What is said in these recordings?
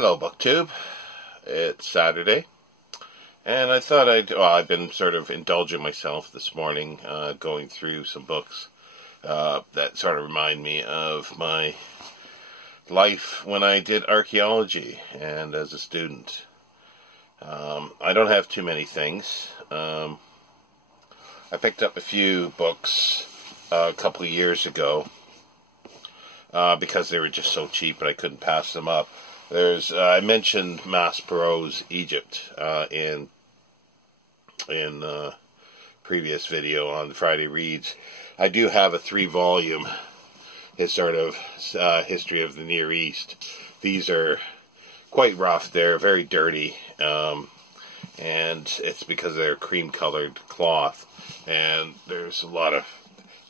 Hello, BookTube. It's Saturday, and I thought I've been sort of indulging myself this morning, going through some books that sort of remind me of my life when I did archaeology and as a student. I don't have too many things. I picked up a few books a couple of years ago because they were just so cheap and I couldn't pass them up. I mentioned Maspero's Egypt in previous video on Friday Reads. I do have a 3-volume history of the Near East. These are quite rough. They're very dirty, and it's because they're cream-colored cloth. And there's a lot of...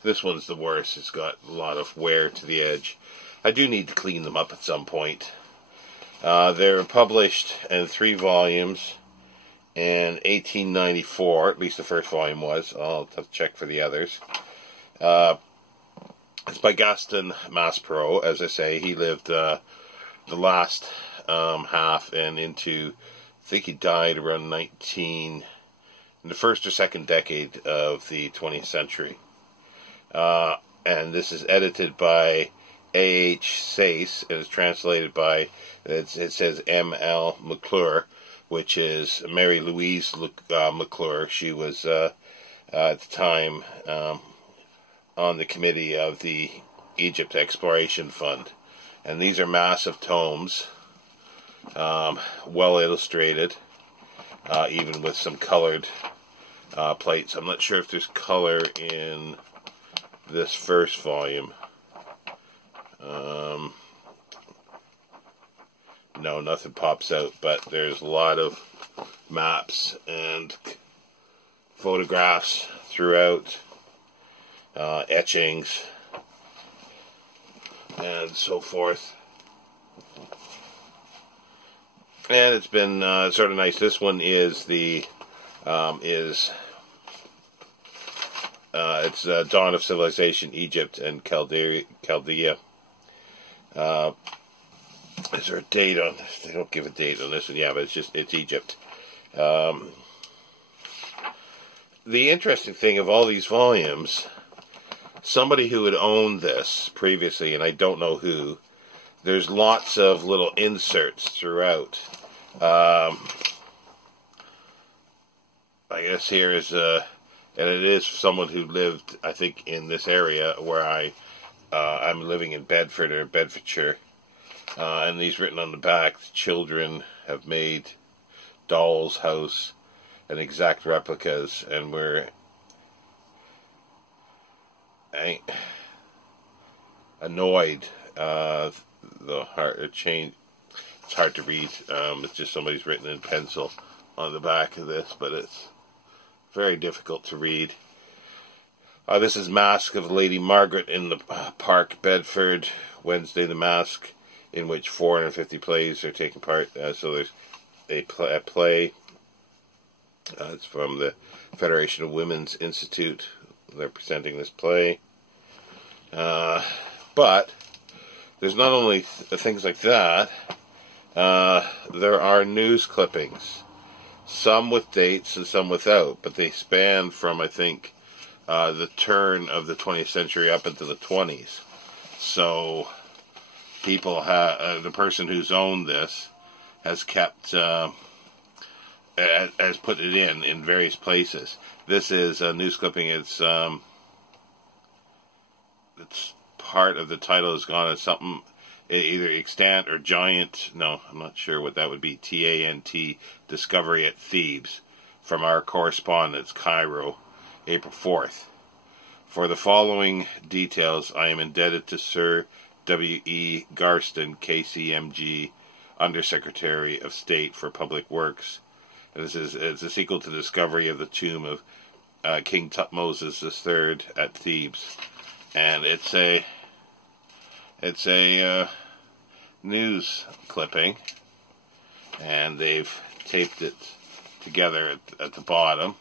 This one's the worst. It's got a lot of wear to the edge. I do need to clean them up at some point. They were published in 3 volumes in 1894, at least the first volume was. I'll have to check for the others. It's by Gaston Maspero. As I say, he lived the last half and into, I think he died around in the first or second decade of the 20th century. And this is edited by A.H. Sayce. It is translated by, it says M.L. McClure, which is Mary Louise McClure. She was, at the time, on the committee of the Egypt Exploration Fund. And these are massive tomes, well illustrated, even with some colored plates. I'm not sure if there's color in this first volume. No, nothing pops out, but there's a lot of maps and photographs throughout, etchings, and so forth. And it's been sort of nice. This one is it's Dawn of Civilization, Egypt and Chaldea. Is there a date on this? They don't give a date on this one. Yeah, but it's Egypt. The interesting thing of all these volumes, somebody who had owned this previously, and I don't know who, there's lots of little inserts throughout. I guess here is and it is someone who lived, I think, in this area where I'm living in Bedford or Bedfordshire. And these written on the back: children have made doll's house and exact replicas, and we're annoyed. It's hard to read. It's just somebody's written in pencil on the back of this, but it's very difficult to read. This is Masque of Lady Margaret in the Park, Bedford. Wednesday, the Masque, in which 450 plays are taking part. So there's a play. It's from the Federation of Women's Institute. They're presenting this play. But there's not only things like that. There are news clippings. Some with dates and some without. But they span from, I think, the turn of the 20th century up into the 20s. So people the person who's owned this has kept, has put it in various places. This is a news clipping. It's part of the title has gone as something, either extant or giant. No, I'm not sure what that would be. TANT, Discovery at Thebes, from our correspondence, Cairo, April 4th. For the following details, I am indebted to Sir W.E. Garston, KCMG, Undersecretary of State for Public Works. And it's a sequel to the discovery of the tomb of King Tutmosis III at Thebes. And it's a news clipping, and they've taped it together at the bottom.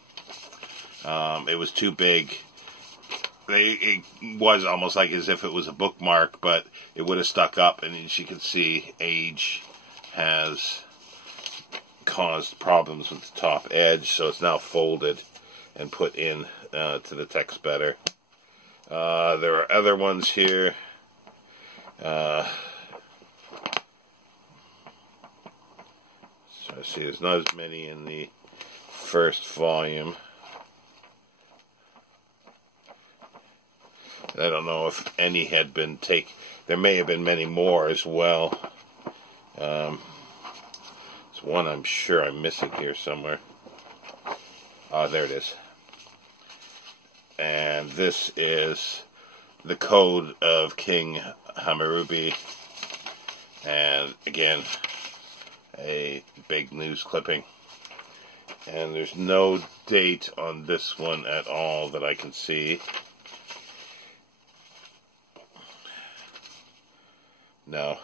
It was too big. It was almost like as if it was a bookmark, but it would have stuck up, and you could see age has caused problems with the top edge, so it's now folded and put in to the text better. There are other ones here. So I see there's not as many in the first volume. I don't know if any had been taken. There may have been many more as well. There's one I'm sure I'm missing here somewhere. There it is. And this is the Code of King Hammurabi. And again, a big news clipping. And there's no date on this one at all that I can see. No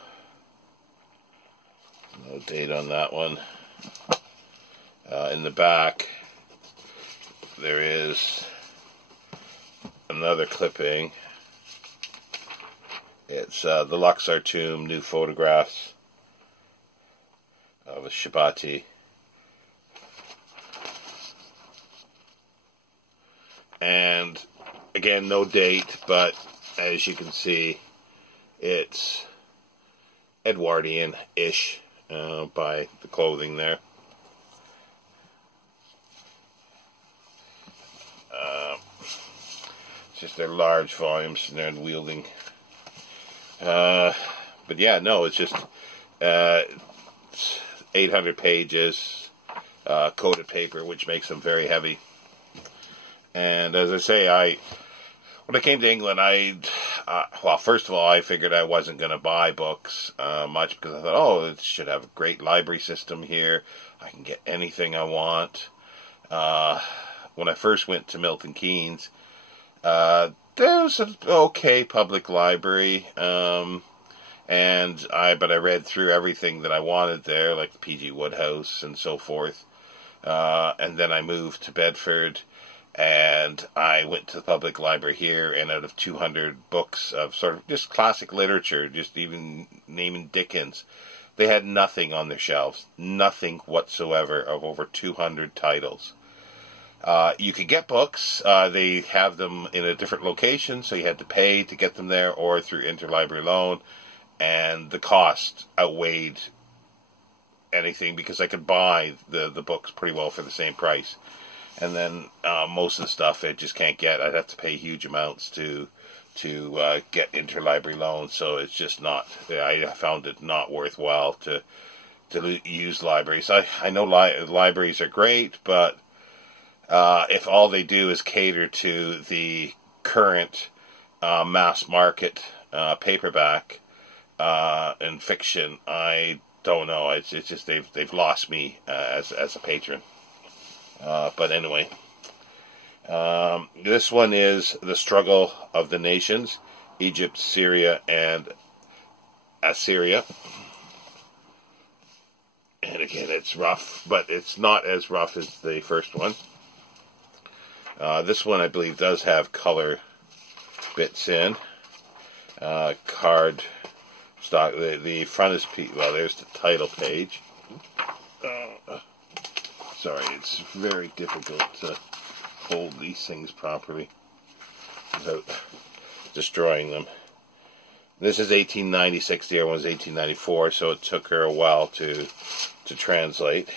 date on that one. In the back, there is another clipping. It's the Luxor tomb, new photographs of a Shabati. And again, no date, but as you can see, it's Edwardian-ish by the clothing there. It's just they're large volumes and they're unwielding. But yeah, no, it's just 800 pages, coated paper, which makes them very heavy. And as I say, when I came to England, well, first of all, I figured I wasn't going to buy books much because I thought, oh, it should have a great library system here. I can get anything I want. When I first went to Milton Keynes, there was an okay public library, but I read through everything that I wanted there, like the P.G. Wodehouse and so forth. And then I moved to Bedford. And I went to the public library here, and out of 200 books of sort of just classic literature, just even naming Dickens, they had nothing on their shelves. Nothing whatsoever of over 200 titles. You could get books. They have them in a different location, so you had to pay to get them there, or through interlibrary loan. And the cost outweighed anything, because I could buy the books pretty well for the same price. And then most of the stuff I just can't get. I'd have to pay huge amounts to get interlibrary loans. So it's just not. I found it not worthwhile to use libraries. I know libraries are great, but if all they do is cater to the current mass market paperback and fiction, I don't know. It's just they've lost me as a patron. But anyway, this one is The Struggle of the Nations, Egypt, Syria, and Assyria. And again, it's rough, but it's not as rough as the first one. This one, I believe, does have color bits in. Card stock. The front is, well, there's the title page. Sorry, it's very difficult to hold these things properly without destroying them. This is 1896, the other one's 1894, so it took her a while to translate.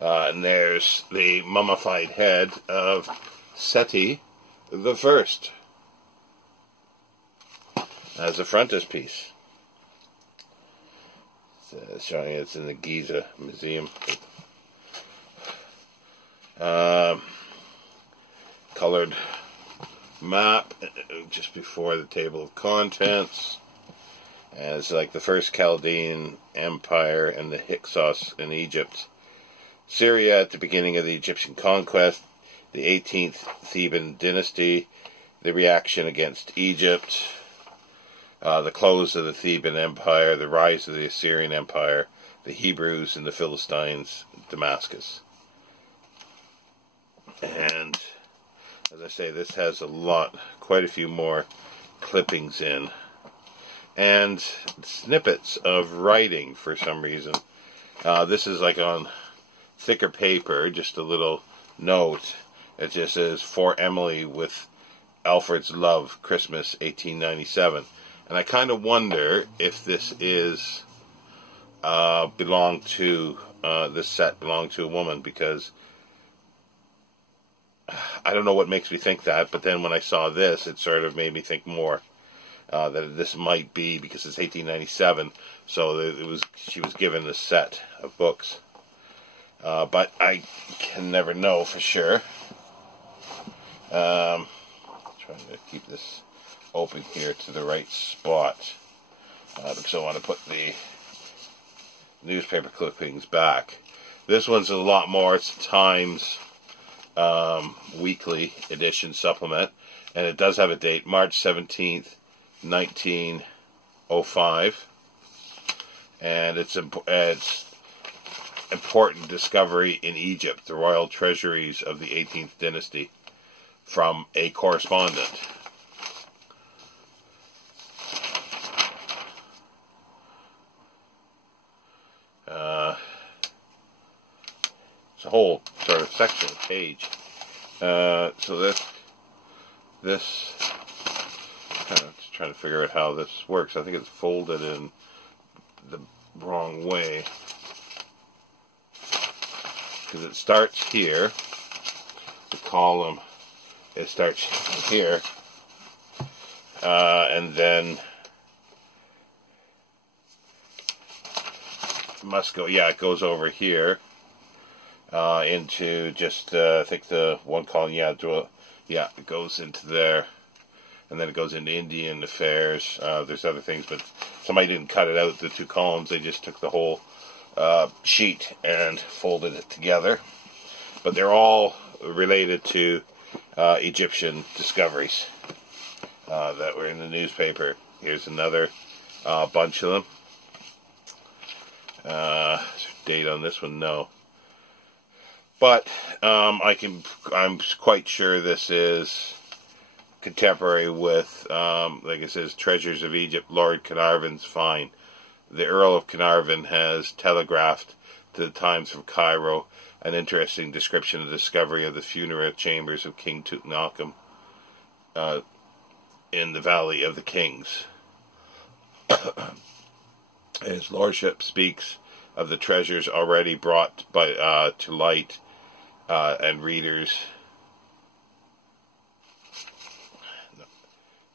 And there's the mummified head of Seti the First as a frontispiece. It's showing it's in the Giza Museum. Colored map just before the table of contents. And it's like the first Chaldean Empire and the Hyksos in Egypt. Syria at the beginning of the Egyptian conquest. The 18th Theban dynasty. The reaction against Egypt. The close of the Theban Empire. The rise of the Assyrian Empire. The Hebrews and the Philistines. Damascus. And as I say, this has quite a few more clippings in. and snippets of writing for some reason. This is like on thicker paper, just a little note. It just says, "For Emily with Alfred's love, Christmas 1897." And I kind of wonder if this is this set belonged to a woman, because I don't know what makes me think that, but then when I saw this, it sort of made me think more that this might be, because it's 1897, so she was given this set of books. But I can never know for sure. Trying to keep this open here to the right spot, because I want to put the newspaper clippings back. This one's a lot more. It's Times weekly edition supplement, and it does have a date, March 17th, 1905, and it's important discovery in Egypt, the royal treasuries of the 18th dynasty, from a correspondent. It's a whole sort of section, page. So this kind of just trying to figure out how this works. I think it's folded in the wrong way, because it starts here. The column, it starts here, and then must go. Yeah, it goes over here into just I think the one column. Yeah, it goes into there, and then it goes into Indian affairs. There's other things, but somebody didn't cut it out, the two columns. They just took the whole sheet and folded it together. But they're all related to Egyptian discoveries that were in the newspaper. Here's another bunch of them. Is there a date on this one? No. But I'm quite sure this is contemporary with, like it says, Treasures of Egypt, Lord Carnarvon's find. The Earl of Carnarvon has telegraphed to the Times from Cairo an interesting description of the discovery of the funeral chambers of King Tutankhamun in the Valley of the Kings. His Lordship speaks of the treasures already brought by to light, and readers.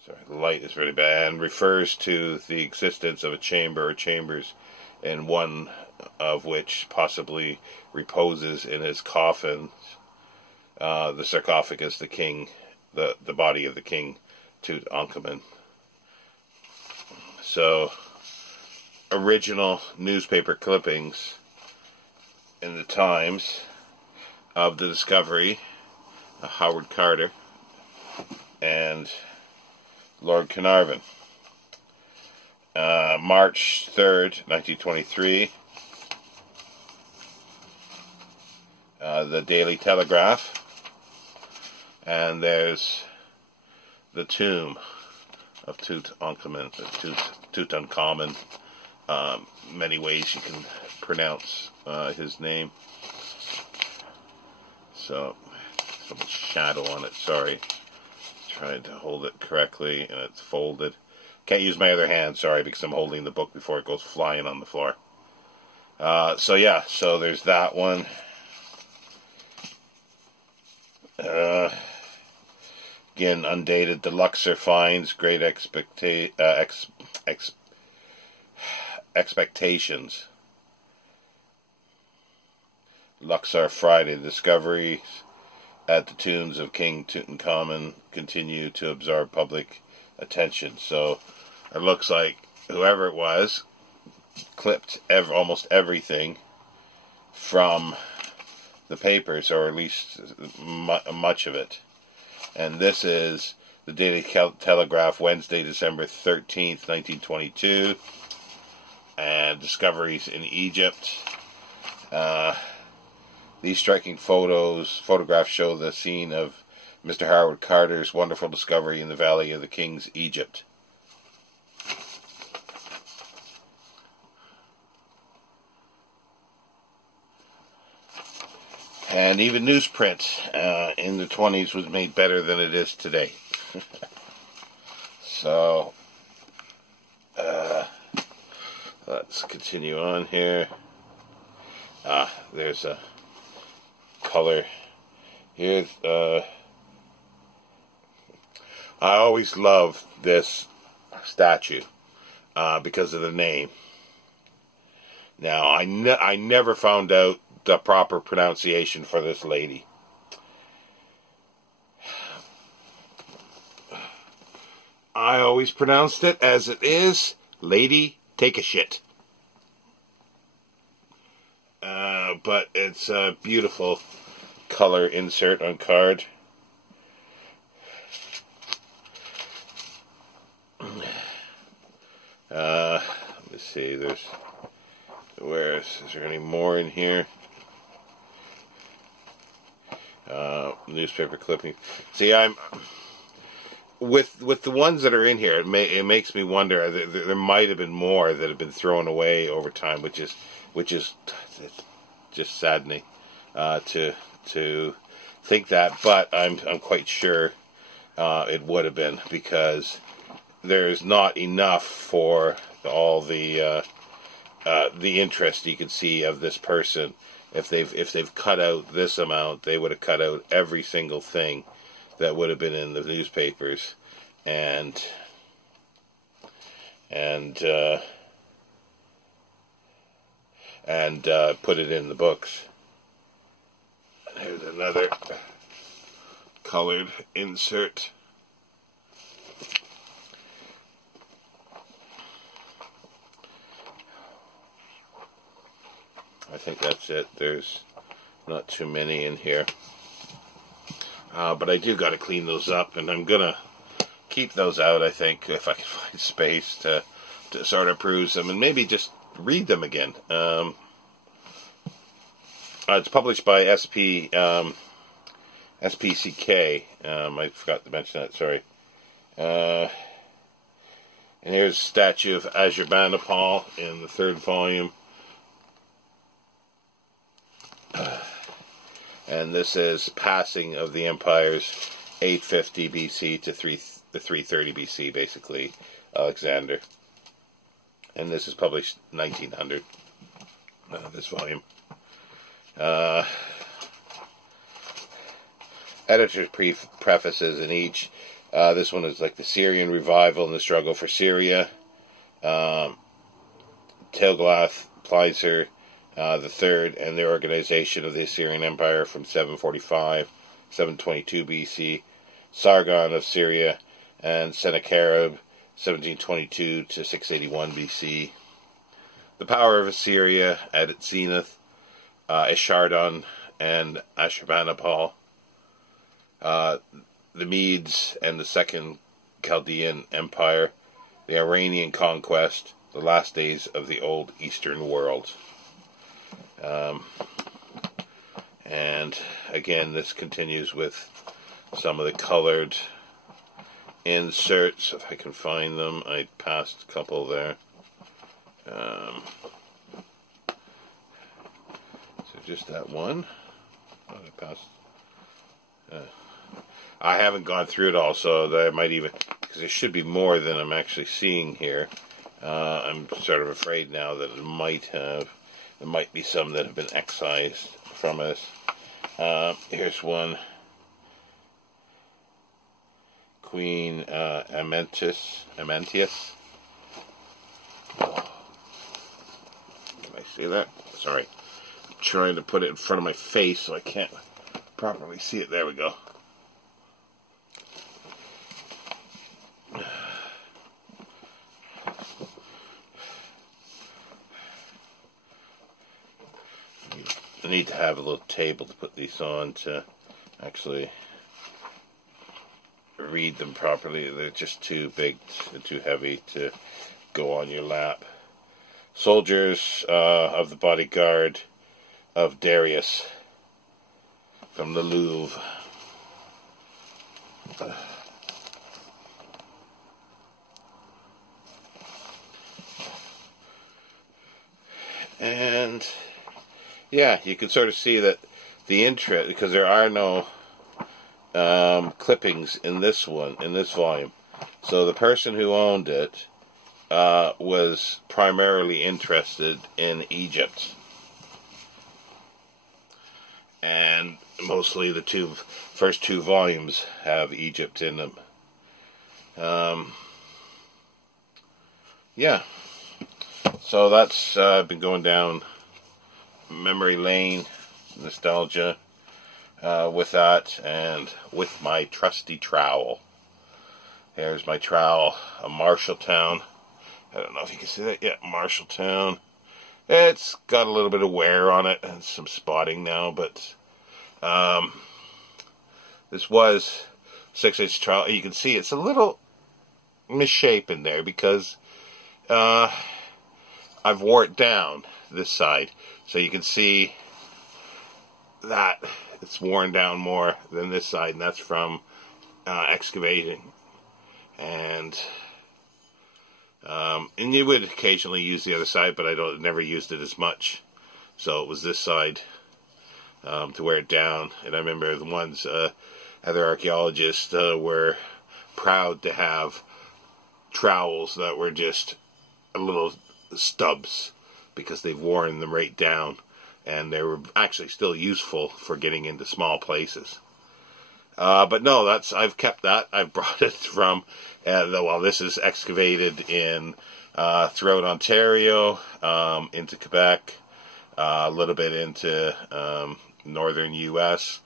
Sorry, the light is really bad, and refers to the existence of a chamber or chambers, in one of which possibly reposes in his coffin the sarcophagus, the king, the body of the king Tutankhamun. So, original newspaper clippings in the Times of the discovery of Howard Carter and Lord Carnarvon. March 3rd, 1923. The Daily Telegraph. And there's the tomb of Tutankhamun. Many ways you can pronounce his name. So, so much shadow on it, sorry. Trying to hold it correctly, and it's folded. Can't use my other hand, sorry, because I'm holding the book before it goes flying on the floor. So yeah, so there's that one. Again, undated. The Luxor finds great expectations. Luxor Friday. The discoveries at the tombs of King Tutankhamun continue to absorb public attention. So it looks like whoever it was clipped almost everything from the papers, or at least much of it. And this is the Daily Telegraph, Wednesday, December 13th, 1922. And discoveries in Egypt. These striking photographs show the scene of Mr. Howard Carter's wonderful discovery in the Valley of the Kings, Egypt. And even newsprint in the 20s was made better than it is today. So, let's continue on here. There's a color here. I always loved this statue because of the name. Now, I never found out the proper pronunciation for this lady. I always pronounced it as it is, Lady Take a Shit. But it's a beautiful color insert on card. Let me see, is there any more in here? Newspaper clipping. See, I'm with the ones that are in here. It makes me wonder. There might have been more that have been thrown away over time, which is just saddening to think that. But I'm quite sure it would have been, because there's not enough for all the interest you can see of this person. If they've cut out this amount, they would have cut out every single thing that would have been in the newspapers, and put it in the books. Here's another colored insert. I think that's it. There's not too many in here. But I do got to clean those up, and I'm going to keep those out, I think, if I can find space to sort of peruse them and maybe just read them again. It's published by SPCK. I forgot to mention that, sorry. And here's a statue of Ashurbanipal in the 3rd volume. And this is Passing of the Empires, 850 BC to 330 BC, basically, Alexander. And this is published 1900, this volume. Editor's prefaces in each. This one is like the Syrian revival and the struggle for Syria. Tiglath-Pileser the third, and the organization of the Assyrian Empire from 745, 722 BC, Sargon of Syria, and Sennacherib, 1722 to 681 BC. The power of Assyria at its zenith, Esarhaddon and Ashurbanipal, the Medes and the Second Chaldean Empire, the Iranian conquest, the last days of the old Eastern world. And again, this continues with some of the colored inserts, if I can find them. I passed a couple there. So just that one. Oh, I passed. I haven't gone through it all, so that I might even, because there should be more than I'm actually seeing here. I'm sort of afraid now that there might be some that have been excised from us. Here's one. Queen Amentius. Oh. Can I see that? Sorry. I'm trying to put it in front of my face so I can't properly see it. There we go. I need to have a little table to put these on to actually read them properly. They're just too big and too heavy to go on your lap. Soldiers of the bodyguard of Darius from the Louvre. And yeah, you can sort of see that the interest, because there are no clippings in this volume. So the person who owned it was primarily interested in Egypt. And mostly the first two volumes have Egypt in them. Yeah. So that's been going down memory lane, nostalgia with that, and with my trusty trowel. There's my trowel, a Marshalltown. I don't know if you can see that yet. Marshalltown. It's got a little bit of wear on it and some spotting now, but this was 6-inch trowel. You can see it's a little misshapen there because I've wore it down this side, so you can see that it's worn down more than this side, and that's from excavating. And you would occasionally use the other side, but I never used it as much. So it was this side to wear it down. And I remember the ones other archaeologists were proud to have trowels that were just a little stubs because they've worn them right down, and they were actually still useful for getting into small places. But no, I've kept that. I've brought it from, well, this is excavated in throughout Ontario, into Quebec, a little bit into northern U.S.,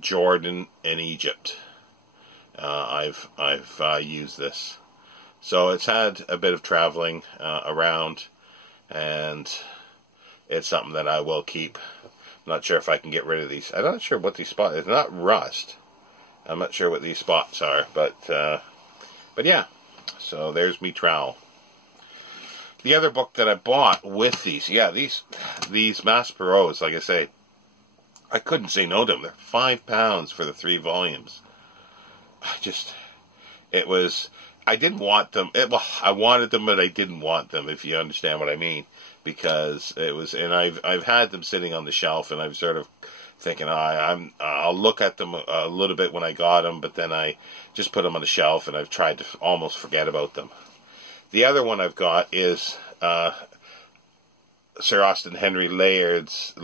Jordan, and Egypt. I've used this. So it's had a bit of traveling around, and it's something that I will keep. I'm not sure if I can get rid of these. I'm not sure what these spots. It's not rust. I'm not sure what these spots are, but yeah. So there's me trowel. The other book that I bought with these, yeah, these Masperos, like I say, I couldn't say no to them. They're £5 for the 3 volumes. I didn't want them. I wanted them, but I didn't want them, if you understand what I mean. Because it was, and I've had them sitting on the shelf, and I'm sort of thinking, I'll look at them a little bit when I got them, but then I just put them on the shelf, and I've tried to almost forget about them. The other one I've got is Sir Austin Henry Layard's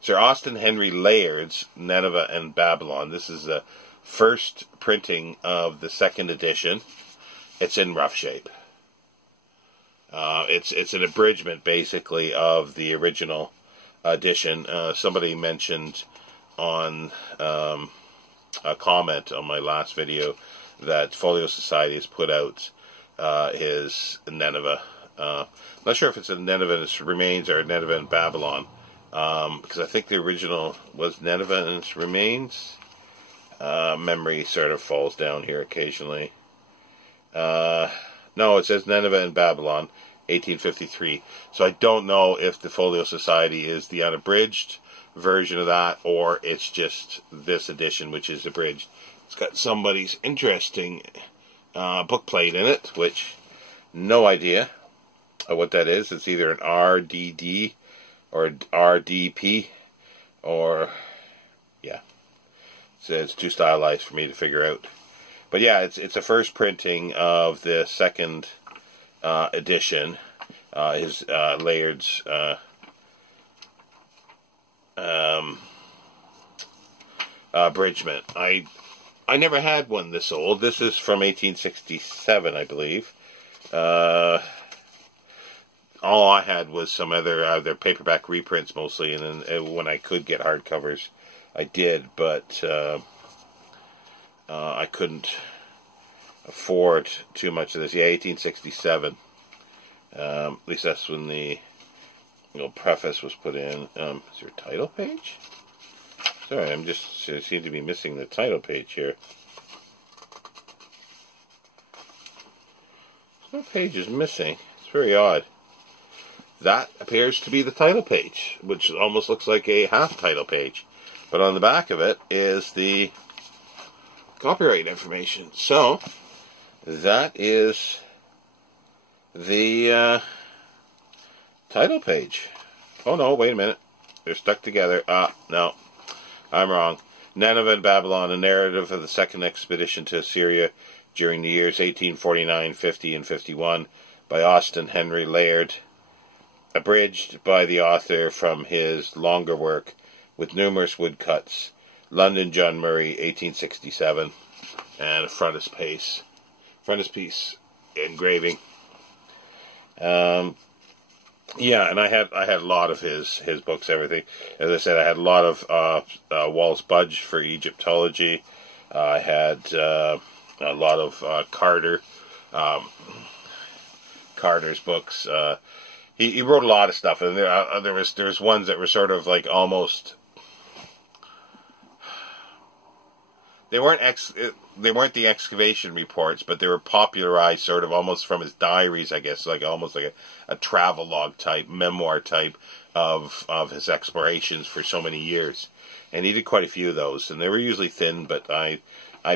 Sir Austin Henry Layard's Nineveh and Babylon. This is the first printing of the 2nd edition. It's in rough shape. It's an abridgment, basically, of the original edition. Somebody mentioned on a comment on my last video that Folio Society has put out his Nineveh. I'm not sure if it's a Nineveh and its Remains or Nineveh and Babylon, because I think the original was Nineveh and its Remains. Memory sort of falls down here occasionally. No, it says Nineveh and Babylon, 1853. So I don't know if the Folio Society is the unabridged version of that, or it's just this edition, which is abridged. It's got somebody's interesting bookplate in it, which, no idea what that is. It's either an RDD or RDP, or, yeah. So it's too stylized for me to figure out. But yeah, it's a first printing of the 2nd edition, his Layard's abridgment. I never had one this old. This is from 1867, I believe. All I had was some other paperback reprints mostly, and then when I could get hardcovers, I did, but I couldn't afford too much of this. Yeah, 1867. At least that's when the preface was put in. Is there a title page? Sorry, I seem to be missing the title page here. No page is missing. It's very odd. That appears to be the title page, which almost looks like a half title page. But on the back of it is the copyright information. So, that is the title page. Oh no, wait a minute. They're stuck together. No, I'm wrong. Nineveh and Babylon, a narrative of the second expedition to Assyria during the years 1849, 50, and 51 by Austin Henry Layard. Abridged by the author from his longer work with numerous woodcuts. London, John Murray, 1867. And a frontispiece engraving. Yeah, and I had a lot of his books, everything. As I said, I had a lot of Wallace Budge for Egyptology. I had a lot of Carter's books. He wrote a lot of stuff, and there was ones that were sort of like almost. They weren't the excavation reports, but they were popularized sort of almost from his diaries, I guess, like almost like a travelogue type, memoir type of his explorations for so many years. And he did quite a few of those, and they were usually thin, but I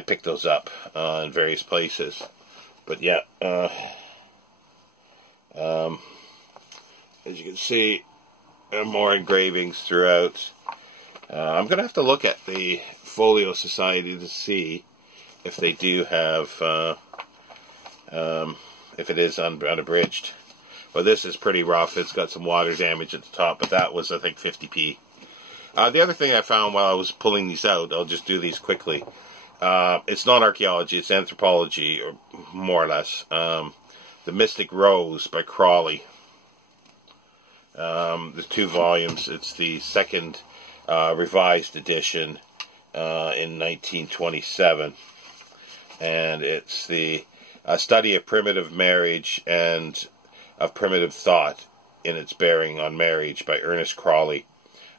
picked those up in various places. But yeah, as you can see, there are more engravings throughout. I'm going to have to look at the Folio Society to see if they do have, if it is unabridged. Well, this is pretty rough. It's got some water damage at the top, but that was, I think, 50p. The other thing I found while I was pulling these out, I'll just do these quickly. It's not archaeology, it's anthropology, or more or less. The Mystic Rose by Crawley. The 2 volumes. It's the second revised edition in 1927. And it's the study of primitive marriage and of primitive thought in its bearing on marriage by Ernest Crawley.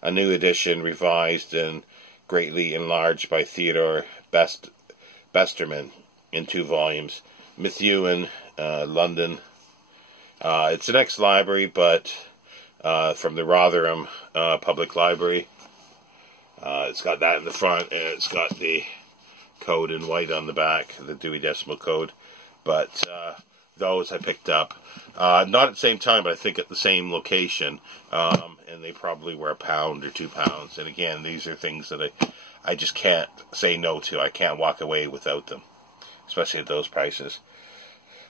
A new edition revised and greatly enlarged by Theodore Besterman in 2 volumes. Methuen, London. It's an ex-library, but from the Rotherham Public Library. It's got that in the front, and it's got the code in white on the back, the Dewey Decimal Code. But those I picked up, not at the same time, but I think at the same location, and they probably were £1 or £2. And again, these are things that I just can't say no to. I can't walk away without them, especially at those prices.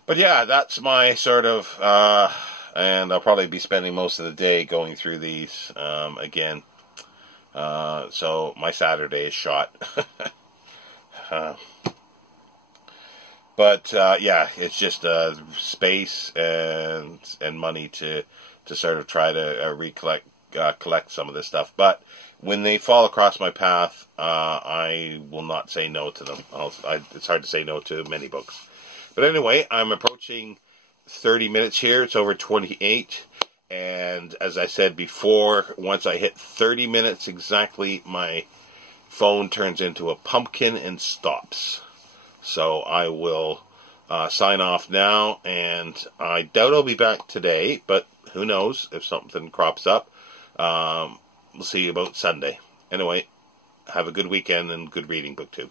But yeah, that's my sort of, and I'll probably be spending most of the day going through these again. So my Saturday is shot. But yeah, it's just space and money to sort of try to collect some of this stuff. But when they fall across my path, I will not say no to them. It's hard to say no to many books. But anyway, I'm approaching 30 minutes here. It's over 28. And as I said before, once I hit 30 minutes exactly, my phone turns into a pumpkin and stops. So I will sign off now, and I doubt I'll be back today, but who knows if something crops up. We'll see you about Sunday. Anyway, have a good weekend and good reading, BookTube.